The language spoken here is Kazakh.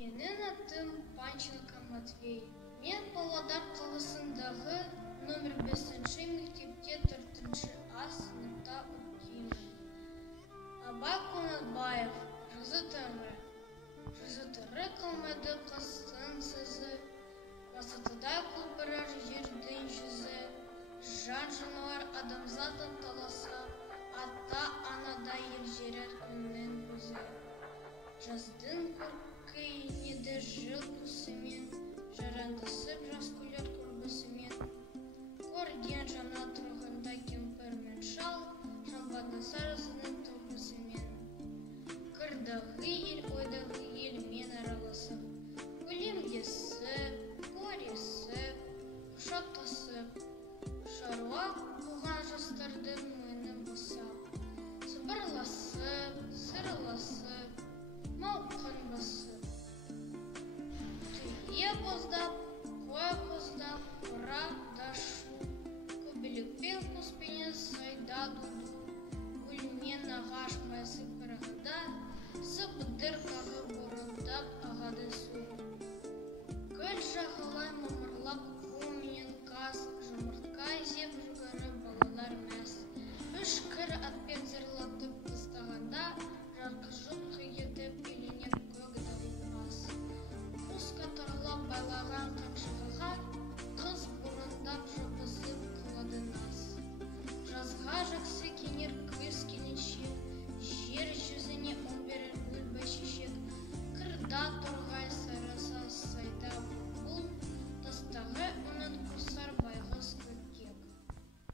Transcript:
Менің атым Панченко Матвей. Мен Павлодар қаласындағы номер 5-ші мектепте 4-ші А сыныпта оқимын. Абай Қонатбаев, жазытыры қалмады қыстың сызы, басатыдай құлпырар жердің жүзі, жан-жануар адамзатын таласа, ата-анадай елжерер күннің көзі. Жаздың көркі енеді жыл күсімен, жарандысып жас күлер көрбісімен. Көрген жана тұрғында кемпір мен шал, жамбады сарысының тұрғысымен. Қырдағы ел, ойдағы елмен араласып, өлемдесіп, көресіп, құшақтасып, шаруа қуған жастардың мойны босап, сыбырласып, сырласып, мауқын басып, түйе боздап